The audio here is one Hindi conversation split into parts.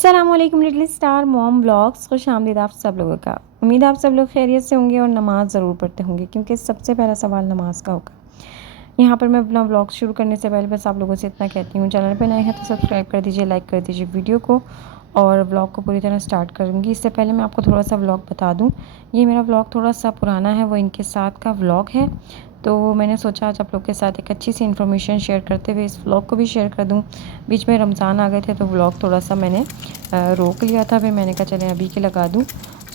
अस्सलामुअलैकुम लिटिल स्टार मॉम ब्लॉग्स, खुश आमदीद आप सब लोगों का। उम्मीद आप सब लोग खैरियत से होंगे और नमाज़ ज़रूर पढ़ते होंगे, क्योंकि सबसे पहला सवाल नमाज का होगा। यहाँ पर मैं अपना ब्लॉग शुरू करने से पहले बस आप लोगों से इतना कहती हूँ, चैनल पर नए हैं तो सब्सक्राइब कर दीजिए, लाइक कर दीजिए वीडियो को, और ब्लॉग को पूरी तरह स्टार्ट करूँगी। इससे पहले मैं आपको थोड़ा सा व्लॉग बता दूँ। ये मेरा व्लॉग थोड़ा सा पुराना है, वो इनके साथ का व्लॉग है, तो मैंने सोचा आज आप लोग के साथ एक अच्छी सी इन्फॉर्मेशन शेयर करते हुए इस व्लॉग को भी शेयर कर दूं। बीच में रमज़ान आ गए थे तो व्लॉग थोड़ा सा मैंने रोक लिया था, फिर मैंने कहा चलें अभी के लगा दूं।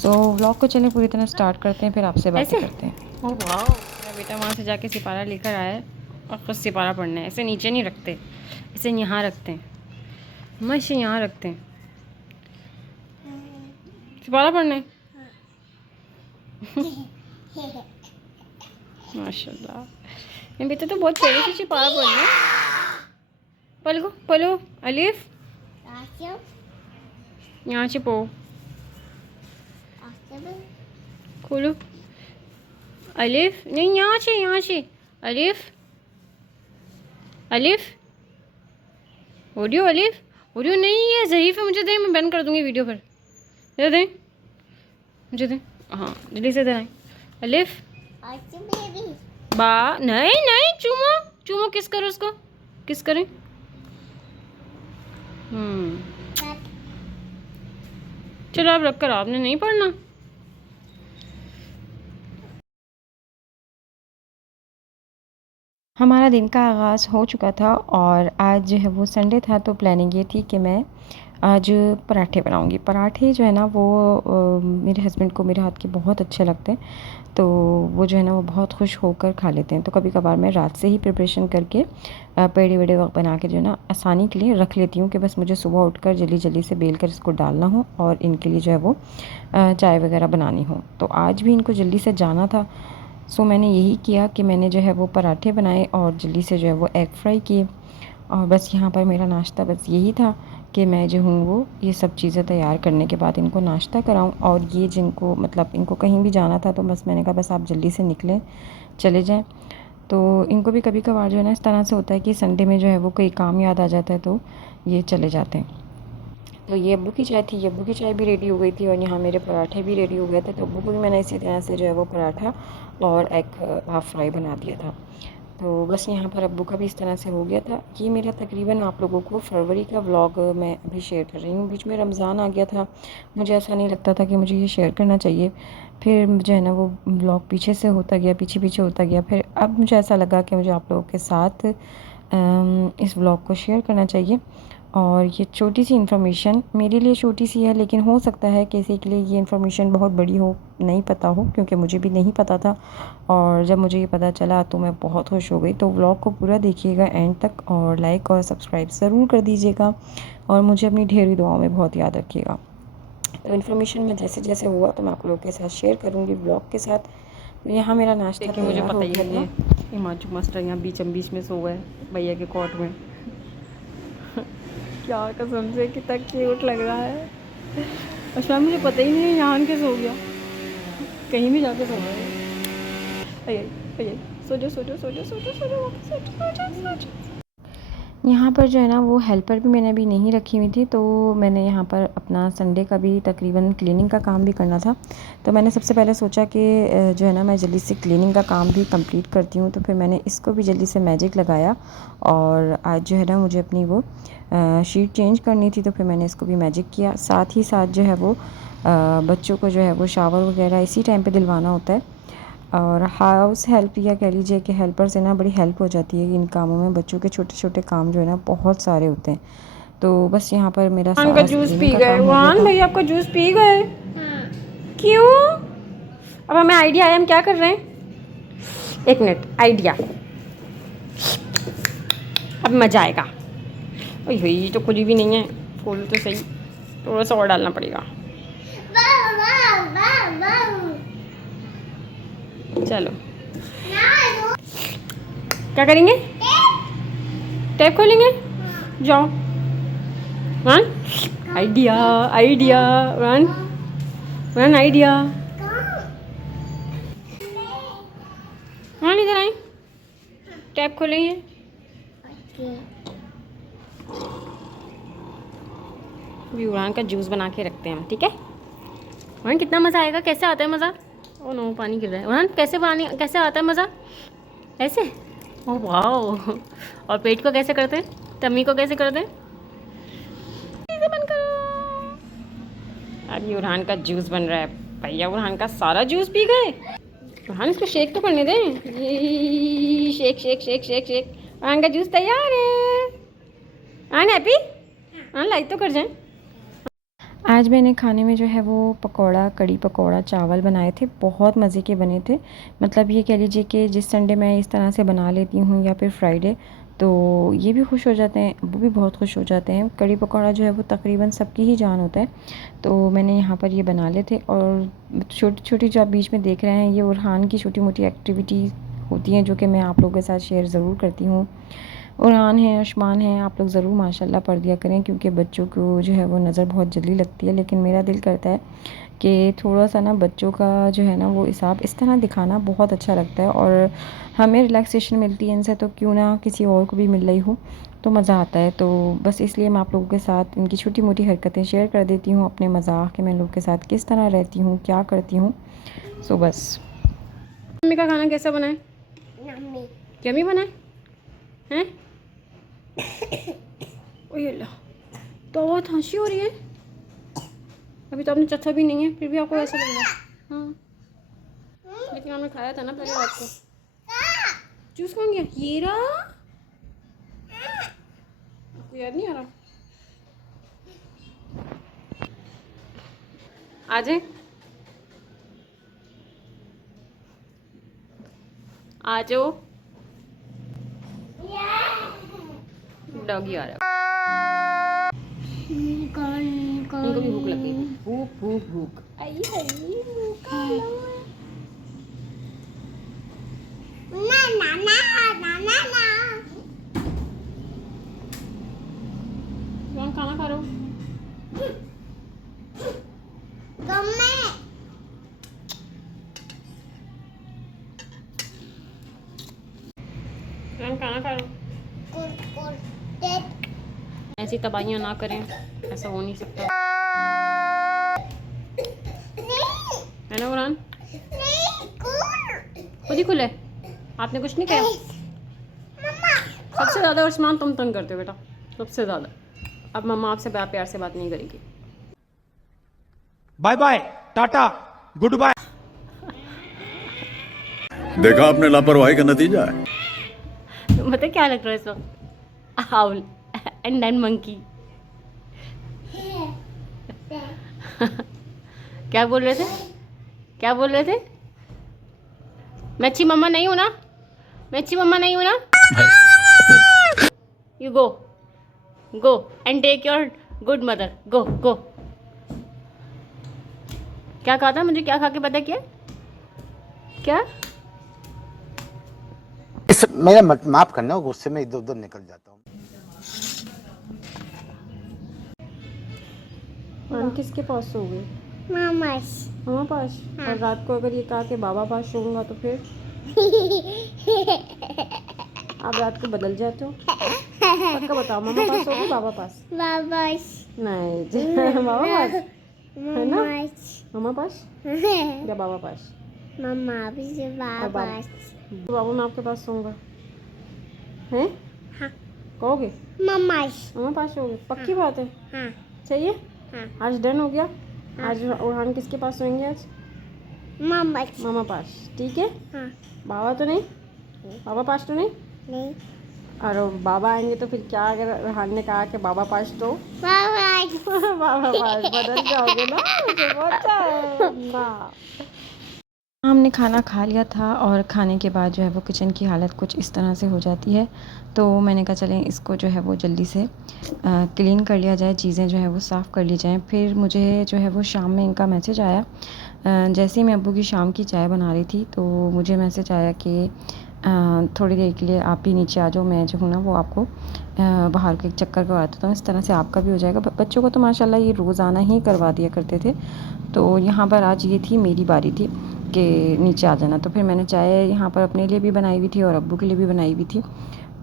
तो व्लॉग को चलें पूरी तरह स्टार्ट करते हैं, फिर आपसे बातें करते हैं। ओह वाह, मेरा बेटा वहाँ से जाके सिपारा लेकर आया है और ख़ुद सिपारा पढ़ना है। इसे नीचे नहीं रखते, इसे यहाँ रखते हैं। मैं इसे यहाँ रखते हैं, सिपारा पढ़ना है। माशाल्लाह, मेरे बेटा तो बहुत प्यारे से सिपारा पढ़ रहे हैं। पढ़ो पढ़ो, अलिफ यहाँ से पढ़ो, खोलो। अलिफ नहीं, यहाँ से अलिफ, अलिफ ऑडियो, अलिफ ऑडियो नहीं है, ज़रीफ है। मुझे दें, मैं बैन कर दूँगी वीडियो पर। दे दें, मुझे दें। हाँ जल्दी से दें। अलिफ बा, नहीं नहीं, चूमो चूमो, किस करो उसको, किस करें। चलो आप रख कर, आपने नहीं पढ़ना। हमारा दिन का आगाज़ हो चुका था और आज जो है वो संडे था, तो प्लानिंग ये थी कि मैं आज पराठे बनाऊंगी। पराठे जो है ना वो मेरे हस्बैंड को मेरे हाथ के बहुत अच्छे लगते हैं, तो वो जो है ना वो बहुत खुश होकर खा लेते हैं। तो कभी कभार मैं रात से ही प्रिपरेशन करके पेड़े वेड़े वक्त बना के जो है ना आसानी के लिए रख लेती हूँ, कि बस मुझे सुबह उठकर जल्दी जल्दी से बेल कर इसको डालना हो और इनके लिए जो है वो चाय वगैरह बनानी हो। तो आज भी इनको जल्दी से जाना था, सो मैंने यही किया कि मैंने जो है वो पराठे बनाए और जल्दी से जो है वो एग फ्राई किए। और बस यहाँ पर मेरा नाश्ता बस यही था कि मैं जो हूँ वो ये सब चीज़ें तैयार करने के बाद इनको नाश्ता कराऊँ। और ये जिनको मतलब इनको कहीं भी जाना था, तो बस मैंने कहा बस आप जल्दी से निकलें, चले जाएं। तो इनको भी कभी कभार जो है ना इस तरह से होता है कि संडे में जो है वो कोई काम याद आ जाता है, तो ये चले जाते हैं। तो ये अब्बू की चाय थी, ये अब्बू की चाय भी रेडी हो गई थी और यहाँ मेरे पराठे भी रेडी हो गए थे। तो अब्बू को भी मैंने इसी तरह से जो है वो पराठा और एग हाफ़ फ्राई बना दिया था। तो बस यहाँ पर अब्बू का भी इस तरह से हो गया था। ये मेरा तकरीबन आप लोगों को फरवरी का व्लॉग मैं अभी शेयर कर रही हूँ। बीच में रमज़ान आ गया था, मुझे ऐसा नहीं लगता था कि मुझे ये शेयर करना चाहिए। फिर जो है ना वो व्लॉग पीछे से होता गया, पीछे पीछे होता गया। फिर अब मुझे ऐसा लगा कि मुझे आप लोगों के साथ इस व्लॉग को शेयर करना चाहिए। और ये छोटी सी इन्फॉर्मेशन मेरे लिए छोटी सी है, लेकिन हो सकता है किसी के लिए ये इन्फॉर्मेशन बहुत बड़ी हो, नहीं पता हो, क्योंकि मुझे भी नहीं पता था। और जब मुझे ये पता चला तो मैं बहुत खुश हो गई। तो व्लॉग को पूरा देखिएगा एंड तक, और लाइक और सब्सक्राइब ज़रूर कर दीजिएगा, और मुझे अपनी ढेरी दुआओं में बहुत याद रखिएगा। तो इन्फॉर्मेशन में जैसे जैसे हुआ तो मैं आप लोगों के साथ शेयर करूँगी व्लॉग के साथ। यहाँ मेरा नाश्ता देखिए, मुझे पता ही नहीं है। था। हिमाचू मास्टर यहाँ बीच में सो गए भैया के कोट में। क्या कसम से कितना क्यूट लग रहा है। और शाम मुझे पता ही नहीं है यहाँ के सो गया, कहीं भी जाके सो गया। अये अये, सो जाओ सो जाओ सो जाओ सो जाओ सो जाओ सो जाओ सो जाओ। यहाँ पर जो है ना वो हेल्पर भी मैंने अभी नहीं रखी हुई थी, तो मैंने यहाँ पर अपना संडे का भी तकरीबन क्लीनिंग का काम भी करना था। तो मैंने सबसे पहले सोचा कि जो है ना मैं जल्दी से क्लीनिंग का काम भी कंप्लीट करती हूँ। तो फिर मैंने इसको भी जल्दी से मैजिक लगाया, और आज जो है ना मुझे अपनी वो शीट चेंज करनी थी, तो फिर मैंने इसको भी मैजिक किया। साथ ही साथ जो है वो बच्चों को जो है वो शावर वगैरह इसी टाइम पर दिलवाना होता है। और हाउस हेल्प या कह लीजिए कि हेल्पर से ना बड़ी हेल्प हो जाती है इन कामों में। बच्चों के छोटे छोटे काम जो है ना बहुत सारे होते हैं। तो बस यहाँ पर मेरा वान का सारा जूस क्लीनिंग पी का गए, काम हो गया वान था। भैया आपका जूस पी गए। क्यों? अब हमें आइडिया आया, हम क्या कर रहे हैं। एक मिनट, आइडिया, अब मजा आएगा। ओए भाई तो खुली भी नहीं है, खोल तो सही, थोड़ा सा और डालना पड़ेगा। चलो क्या करेंगे, टैप खोलेंगे, जाओ। One idea, idea, one one idea. हाँ इधर आए, टैप खोलेंगे। अभी उड़ान का जूस बना के रखते हैं हम, ठीक है। उड़ान कितना मज़ा आएगा, कैसे आता है मज़ा? ओ नो, पानी गिर रहा है। उड़ान कैसे आता है मज़ा? ऐसे, ओ वाह। और पेट को कैसे करते हैं, टमी को कैसे करते हैं? इसे बंद करो। अब ये उड़ान का जूस बन रहा है। भैया उड़ान का सारा जूस पी गए। उड़ान इसको शेक तो करने दें। ये shake shake shake shake shake. उड़ान का जूस तैयार है। उड़ान हैप्पी? उड़ान लाइक तो कर जाए। आज मैंने खाने में जो है वो पकौड़ा, कड़ी पकौड़ा, चावल बनाए थे, बहुत मज़े के बने थे। मतलब ये कह लीजिए कि जिस संडे मैं इस तरह से बना लेती हूँ या फिर फ्राइडे, तो ये भी खुश हो जाते हैं, वो भी बहुत खुश हो जाते हैं। कड़ी पकौड़ा जो है वो तकरीबन सबकी ही जान होता है, तो मैंने यहाँ पर ये बना लिए थे। और छोटी छोटी जो आप बीच में देख रहे हैं, ये उरहान की छोटी मोटी एक्टिविटी होती हैं जो कि मैं आप लोगों के साथ शेयर ज़रूर करती हूँ। उरहान है, आयुष्मान है, आप लोग ज़रूर माशाल्लाह पढ़ दिया करें, क्योंकि बच्चों को जो है वो नज़र बहुत जल्दी लगती है। लेकिन मेरा दिल करता है कि थोड़ा सा ना बच्चों का जो है ना वो हिसाब इस तरह दिखाना बहुत अच्छा लगता है, और हमें रिलैक्सेशन मिलती है इनसे, तो क्यों ना किसी और को भी मिल रही हो तो मज़ा आता है। तो बस इसलिए मैं आप लोगों के साथ इनकी छोटी मोटी हरकतें शेयर कर देती हूँ, अपने मज़ाक के मैं लोगों के साथ किस तरह रहती हूँ, क्या करती हूँ। सो बस। मम्मी का खाना कैसा बना है? यम्मी बना है? ओह अल्लाह, तो बहुत हंसी हो रही है। अभी तो आपने चखा भी नहीं है, फिर भी आपको ऐसा लग रहा है। हाँ, लेकिन हमने खाया था ना पहले रात को। जूस कौन गया? ये रहा। आपको याद नहीं आ रहा? आ जाए, आ जाओ। डॉगी आ रहा है। इनको भी भूख लग गई। भूख भूख भूख। आई है ना ना ना ना ना ना। कौन खाना खा रहे हो? कौन खाना खा रहे हो? ऐसी तबाहियां ना करें, ऐसा हो नहीं सकता है ना उरान? खुद ही खुले, आपने कुछ नहीं किया। सबसे ज़्यादा उस्मान तुम तंग करते हो बेटा, सबसे ज़्यादा। अब मम्मा आपसे प्यार से बात नहीं करेगी। Bye bye, tata, good bye. देखा आपने लापरवाही का नतीजा है। मतलब क्या लग रहा है इसको? हाउल एंड देन मंकी। क्या बोल रहे थे? क्या बोल रहे थे? मैं अच्छी मम्मा नहीं हूँ ना? मैं अच्छी मम्मा नहीं हूँ ना? You go go and take your good mother. Go go. क्या कहा था? मुझे क्या खा के पता किया? क्या? मेरा माफ करना, गुस्से में इधर उधर निकल जाता हूँ। हम किसके पास सो गए? मामा पास। हाँ। और रात को अगर ये कहा कि बाबा पास सोऊंगा तो फिर आप रात को बदल जाते हो? पक्का बताओ, मामा पास सोओगे बाबा पास? नहीं जी, बाबा पास है ना? मामा पास या बाबा पास? तो बाबू मैं आपके पास सोऊंगा, हैं? हाँ। कहोगे? मामा पास सोओगे? पक्की बात है? हाँ। चाहिए? हाँ। आज डन हो गया? हाँ। आज उरहान किसके पास सोएंगे आज? मामा पास, ठीक है? हाँ। बाबा तो नहीं? बाबा पास तो नहीं? नहीं। और बाबा आएंगे तो फिर क्या, अगर उरहान ने कहा कि बाबा पास तो बाबा पास बदल जाओगे ना? मुझे बहुत हमने खाना खा लिया था, और खाने के बाद जो है वो किचन की हालत कुछ इस तरह से हो जाती है, तो मैंने कहा चलें इसको जो है वो जल्दी से क्लीन कर लिया जाए, चीज़ें जो है वो साफ़ कर ली जाएँ। फिर मुझे जो है वो शाम में इनका मैसेज आया। जैसे ही मैं अब्बू की शाम की चाय बना रही थी, तो मुझे मैसेज आया कि थोड़ी देर के लिए आप भी नीचे आ जाओ, मैं जो हूँ ना वो आपको बाहर का एक चक्कर करवा देता हूँ, इस तरह से आपका भी हो जाएगा। बच्चों को तो माशाल्लाह ये रोज़ाना ही करवा दिया करते थे, तो यहाँ पर आज ये थी, मेरी बारी थी कि नीचे आ जाना। तो फिर मैंने चाय यहाँ पर अपने लिए भी बनाई हुई थी और अब्बू के लिए भी बनाई हुई थी,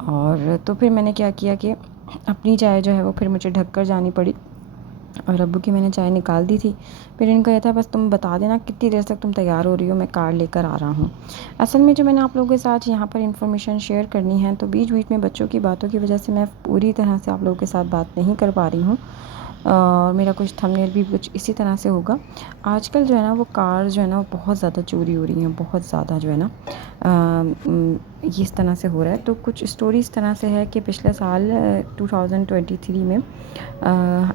और तो फिर मैंने क्या किया कि अपनी चाय जो है वो फिर मुझे ढक कर जानी पड़ी, और अब्बू की मैंने चाय निकाल दी थी। फिर इनको कहता है बस तुम बता देना कितनी देर तक तुम तैयार हो रही हो, मैं कार लेकर आ रहा हूँ। असल में जो मैंने आप लोगों के साथ यहाँ पर इन्फॉर्मेशन शेयर करनी है, तो बीच बीच में बच्चों की बातों की वजह से मैं पूरी तरह से आप लोगों के साथ बात नहीं कर पा रही हूँ। और मेरा कुछ थंबनेल भी कुछ इसी तरह से होगा। आजकल जो है ना वो कार जो है ना वो बहुत ज़्यादा चोरी हो रही हैं, बहुत ज़्यादा जो है ना ये इस तरह से हो रहा है। तो कुछ स्टोरी इस तरह से है कि पिछले साल 2023 में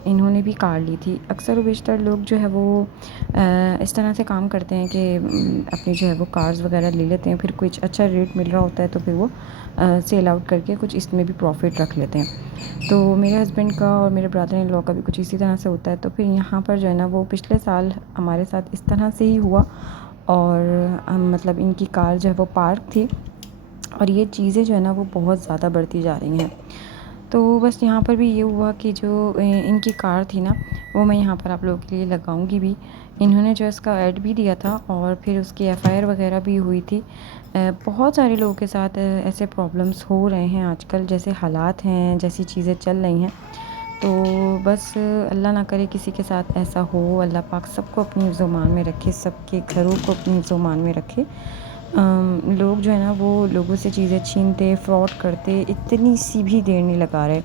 इन्होंने भी कार ली थी। अक्सर बेशतर लोग जो है वो इस तरह से काम करते हैं कि अपनी जो है वो कार्स वगैरह ले लेते हैं, फिर कुछ अच्छा रेट मिल रहा होता है तो फिर वो सेल आउट करके कुछ इसमें भी प्रॉफिट रख लेते हैं। तो मेरे हस्बैंड का और मेरे ब्रदर इन लॉ का भी कुछ इसी तरह से होता है। तो फिर यहाँ पर जो है ना वो पिछले साल हमारे साथ इस तरह से ही हुआ, और मतलब इनकी कार जो है वो पार्क थी, और ये चीज़ें जो है ना वो बहुत ज़्यादा बढ़ती जा रही हैं। तो बस यहाँ पर भी ये हुआ कि जो इनकी कार थी ना, वो मैं यहाँ पर आप लोगों के लिए लगाऊंगी भी। इन्होंने जो इसका ऐड भी दिया था और फिर उसकी एफआईआर वगैरह भी हुई थी। बहुत सारे लोगों के साथ ऐसे प्रॉब्लम्स हो रहे हैं आजकल, जैसे हालात हैं, जैसी चीज़ें चल रही हैं। तो बस अल्लाह ना करे किसी के साथ ऐसा हो। अल्लाह पाक सबको अपनी हिफ्ज़-ओ-मान में रखे, सबके घरों को अपनी हिफ्ज़-ओ-मान में रखे। लोग जो है ना वो लोगों से चीज़ें छीनते, फ्रॉड करते, इतनी सी भी देर नहीं लगा रहे।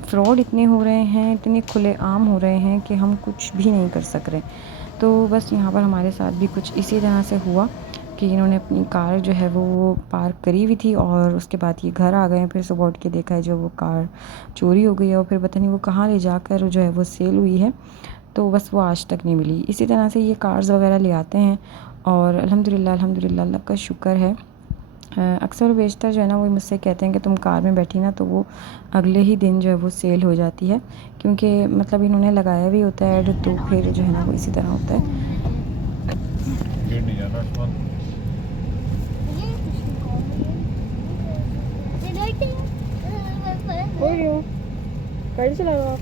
फ्रॉड इतने हो रहे हैं, इतने खुलेआम हो रहे हैं कि हम कुछ भी नहीं कर सक रहे। तो बस यहाँ पर हमारे साथ भी कुछ इसी तरह से हुआ कि इन्होंने अपनी कार जो है वो पार्क करी हुई थी, और उसके बाद ये घर आ गए हैं। फिर सुबह उठ के देखा है जो वो कार चोरी हो गई है, और फिर पता नहीं वो कहाँ ले जाकर जो है वो सेल हुई है। तो बस वो आज तक नहीं मिली। इसी तरह से ये कार्स वगैरह ले आते हैं, और अल्हम्दुलिल्लाह अल्हम्दुलिल्लाह अल्लाह का शुक्र है। अक्सर बेशतर जो है ना वो मुझसे कहते हैं कि तुम कार में बैठी ना, तो वो अगले ही दिन जो है वो सेल हो जाती है, क्योंकि मतलब इन्होंने लगाया भी होता है ऐड, तो फिर जो है ना वो इसी तरह होता है। गाड़ी चला रहे हो आप?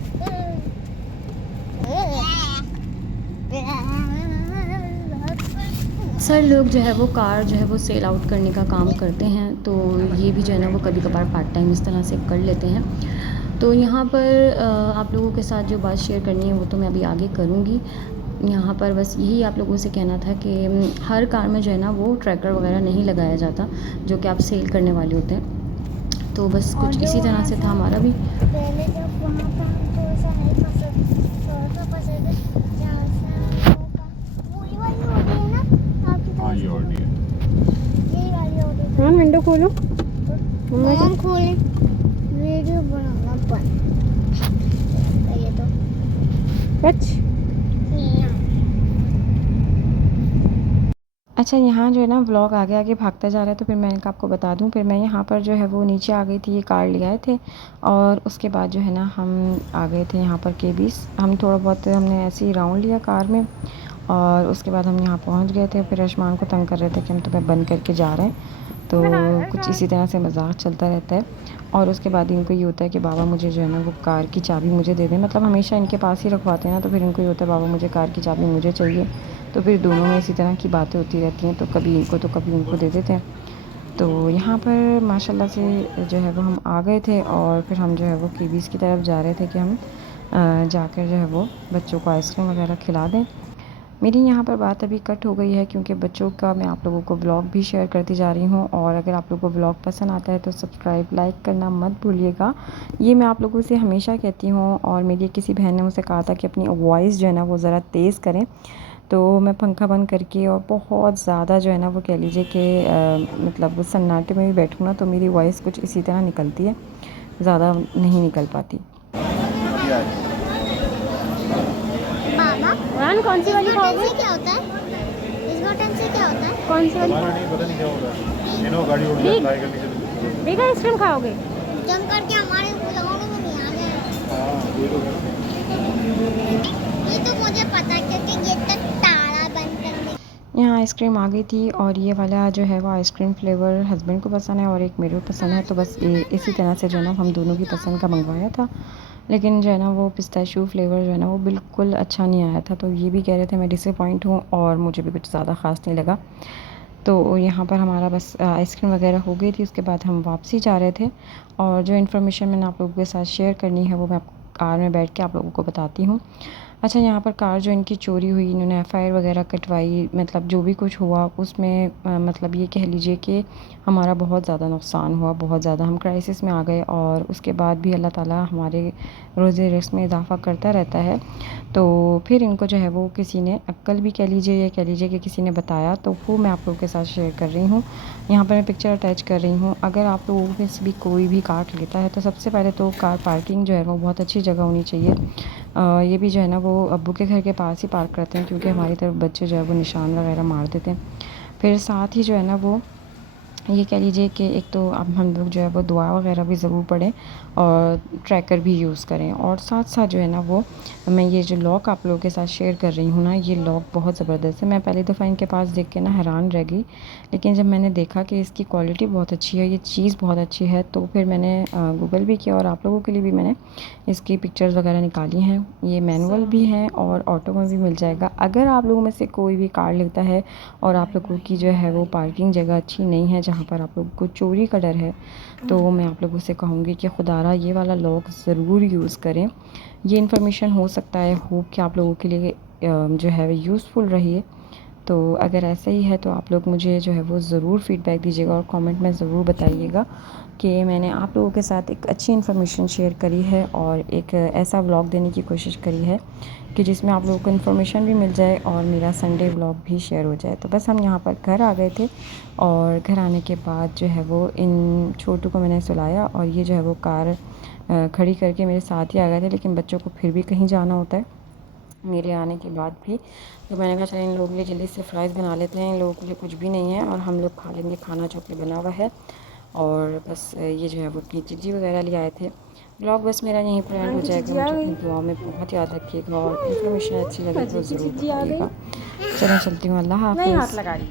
अक्सर लोग जो है वो कार जो है वो सेल आउट करने का काम करते हैं, तो ये भी जो है ना वो कभी कभार पार्ट टाइम इस तरह से कर लेते हैं। तो यहाँ पर आप लोगों के साथ जो बात शेयर करनी है वो तो मैं अभी आगे करूँगी। यहाँ पर बस यही आप लोगों से कहना था कि हर कार में जो है ना वो ट्रैकर वगैरह नहीं लगाया जाता, जो कि आप सेल करने वाले होते हैं। तो बस कुछ इसी तरह से था हमारा भी। पहले जब वहाँ पर हम थोड़ा सा नहीं थोड़ा सा फंसे थे, जहाँ से वही वाली ऑडी है ना आपकी तरफ? हाँ ये ऑडी है। यही वाली ऑडी है। हाँ, विंडो खोलो। हम खोले वीडियो बनाना बंद ये तो कच अच्छा, यहाँ जो है ना व्लॉग आगे आगे भागता जा रहा है, तो फिर मैंने कहा आपको बता दूँ। फिर मैं यहाँ पर जो है वो नीचे आ गई थी, ये कार ले आए थे, और उसके बाद जो है ना हम आ गए थे यहाँ पर केबीस। हम थोड़ा बहुत हमने ऐसे ही राउंड लिया कार में, और उसके बाद हम यहाँ पहुँच गए थे। फिर आसमान को तंग कर रहे थे कि हम तुम्हें बंद करके जा रहे हैं। तो कुछ इसी तरह से मजाक चलता रहता है। और उसके बाद इनको ये होता है कि बाबा मुझे जो है ना वो कार की चाबी मुझे दे दें, मतलब हमेशा इनके पास ही रखवाते हैं ना, तो फिर इनको ये होता है बाबा मुझे कार की चाबी मुझे चाहिए। तो फिर दोनों में इसी तरह की बातें होती रहती हैं, तो कभी इनको तो कभी उनको दे देते हैं। तो यहाँ पर माशाल्लाह से जो है वो हम आ गए थे, और फिर हम जो है वो केबीस की तरफ जा रहे थे कि हम जाकर जो है वो बच्चों को आइसक्रीम वगैरह खिला दें। मेरी यहाँ पर बात अभी कट हो गई है, क्योंकि बच्चों का मैं आप लोगों को व्लॉग भी शेयर करती जा रही हूँ। और अगर आप लोगों को व्लॉग पसंद आता है तो सब्सक्राइब लाइक करना मत भूलिएगा। ये मैं आप लोगों से हमेशा कहती हूँ, और मेरी किसी बहन ने मुझसे कहा था कि अपनी वॉइस जो है ना वो ज़रा तेज़ करें। तो मैं पंखा बंद करके और बहुत ज़्यादा जो है ना वो कह लीजिए कि मतलब सन्नाटे में भी बैठूँ ना, तो मेरी वॉइस कुछ इसी तरह निकलती है, ज़्यादा नहीं निकल पाती। बाबा वान कौन सी वाली बटन खाओगे? से क्या होता है? इस बटन से क्या होता है? कौन सी वाली? पता नहीं क्या होगा। इनो गाड़ी उड़ ठीक। जाए करने बिग आइसक्रीम खाओगे? जम करके हमारे लगाओगे तो नहीं आ जाए। ये तो मुझे पता है क्योंकि ये तक ताला बंद करने। यहाँ आइसक्रीम आ गई थी, और ये वाला जो है वो आइसक्रीम फ्लेवर हस्बैंड को पसंद है और एक मेरे को पसंद है। तो बस इसी तरह से जो है ना हम दोनों की पसंद का मंगवाया था। लेकिन जो है ना वो पिस्ताशियो फ्लेवर जो है ना वो बिल्कुल अच्छा नहीं आया था। तो ये भी कह रहे थे मैं डिसअपॉइंट हूँ, और मुझे भी कुछ ज़्यादा ख़ास नहीं लगा। तो यहाँ पर हमारा बस आइसक्रीम वगैरह हो गई थी। उसके बाद हम वापसी जा रहे थे, और जो इन्फॉर्मेशन मैंने आप लोगों के साथ शेयर करनी है वो मैं कार में बैठ के आप लोगों को बताती हूँ। अच्छा, यहाँ पर कार जो इनकी चोरी हुई, इन्होंने एफआईआर वगैरह कटवाई, मतलब जो भी कुछ हुआ उसमें मतलब ये कह लीजिए कि हमारा बहुत ज़्यादा नुकसान हुआ, बहुत ज़्यादा हम क्राइसिस में आ गए। और उसके बाद भी अल्लाह ताला हमारे रोज़े रिज़्क़ में इजाफ़ा करता रहता है। तो फिर इनको जो है वो किसी ने अक्ल भी कह लीजिए या कह लीजिए कि किसी ने बताया, तो वो मैं आप लोगों के साथ शेयर कर रही हूँ। यहाँ पर मैं पिक्चर अटैच कर रही हूँ। अगर आप लोगों में से भी कोई भी कार लेता है तो सबसे पहले तो कार पार्किंग जो है वो बहुत अच्छी जगह होनी चाहिए। ये भी जो है ना वो अब्बू के घर के पास ही पार्क करते हैं, क्योंकि हमारी तरफ बच्चे जो है वो निशान वगैरह मार देते हैं। फिर साथ ही जो है ना वो ये कह लीजिए कि एक तो अब हम लोग जो है वो दुआ वगैरह भी ज़रूर पढ़ें और ट्रैकर भी यूज़ करें। और साथ साथ जो है ना वो मैं ये जो लॉक आप लोगों के साथ शेयर कर रही हूँ ना, ये लॉक बहुत ज़बरदस्त है। मैं पहली दफ़ा इनके पास देख के ना हैरान रह गई, लेकिन जब मैंने देखा कि इसकी क्वालिटी बहुत अच्छी है, ये चीज़ बहुत अच्छी है, तो फिर मैंने गूगल भी किया और आप लोगों के लिए भी मैंने इसकी पिक्चर्स वगैरह निकाली हैं। ये मैनुअल भी हैं और ऑटो में भी मिल जाएगा। अगर आप लोगों में से कोई भी कार लेता है और आप लोगों की जो है वो पार्किंग जगह अच्छी नहीं है जहाँ पर आप लोगों को चोरी का डर है, तो मैं आप लोगों से कहूँगी कि खुदारा ये वाला लॉक ज़रूर यूज़ करें। ये इन्फॉर्मेशन हो सकता है होप कि आप लोगों के लिए जो है यूज़फुल रही। तो अगर ऐसा ही है तो आप लोग मुझे जो है वो ज़रूर फ़ीडबैक दीजिएगा और कमेंट में ज़रूर बताइएगा कि मैंने आप लोगों के साथ एक अच्छी इन्फॉर्मेशन शेयर करी है और एक ऐसा व्लॉग देने की कोशिश करी है कि जिसमें आप लोगों को इन्फॉर्मेशन भी मिल जाए और मेरा संडे व्लॉग भी शेयर हो जाए। तो बस हम यहाँ पर घर आ गए थे और घर आने के बाद जो है वो इन छोटू को मैंने सुलाया और ये जो है वो कार खड़ी करके मेरे साथ ही आ गए थे, लेकिन बच्चों को फिर भी कहीं जाना होता है मेरे आने के बाद भी। तो मैंने कहा चलिए इन लोगों के लिए जल्दी से फ्राइज़ बना लेते हैं, इन लोगों के लिए कुछ भी नहीं है और हम लोग खा लेंगे खाना जो कि बना हुआ है। और बस ये जो है वो अपनी चिज्जी वगैरह ले आए थे। ब्लॉग बस मेरा यहीं पर एंड हो जाएगा। मुझे अपनी दुआ में बहुत याद रखिएगा और इन्फॉर्मेशन अच्छी लगे तो ज़रूर बताइएगा। चलें चलती हूँ, अल्लाह हाफ़िज़। लगा रही